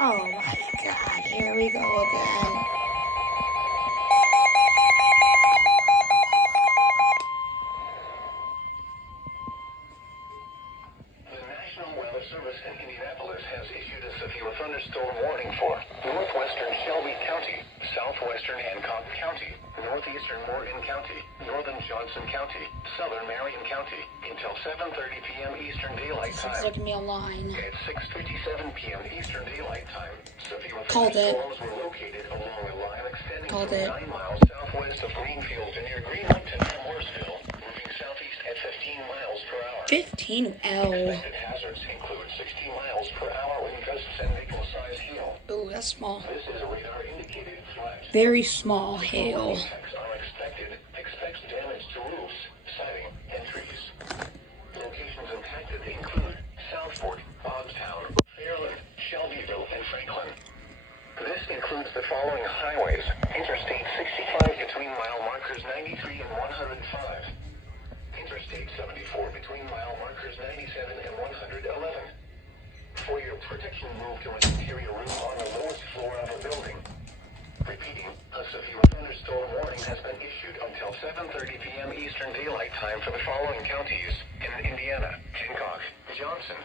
Oh my god, here we go again. The National Weather Service in Indianapolis has issued a severe thunderstorm warning for northwestern Shelby County, southwestern Hancock County, northeastern Morgan County, northern Johnson County, southern Marion County, until 7:30 p.m. Eastern Daylight This looks Time. like me a line. At 6:57 p.m. Eastern Daylight Time, severe Called it. thunderstorms were located along a line extending Called from it. 9 miles southwest of Greenfield to near Greenwood and Mooresville, moving southeast at 15 miles per hour. 15 L. Expected hazards include 60 miles per hour wind gusts and nickel-sized hail. Ooh, that's small. This is a radar-indicated threat. Very small hail. Impacts are expected. Expects damage to roofs, siding, and trees. Locations impacted include Southport, Bogstown, Fairland, Shelbyville, and Franklin. This includes the following highways: Interstate 65 between mile markers 93 and 105. Interstate 74 between mile markers 97 and 111. For your protection, move to an interior room on the lowest floor of a building. Repeating, a severe thunderstorm warning has been issued until 7:30 p.m. Eastern Daylight Time for the following counties in Indiana: Hancock, Johnson,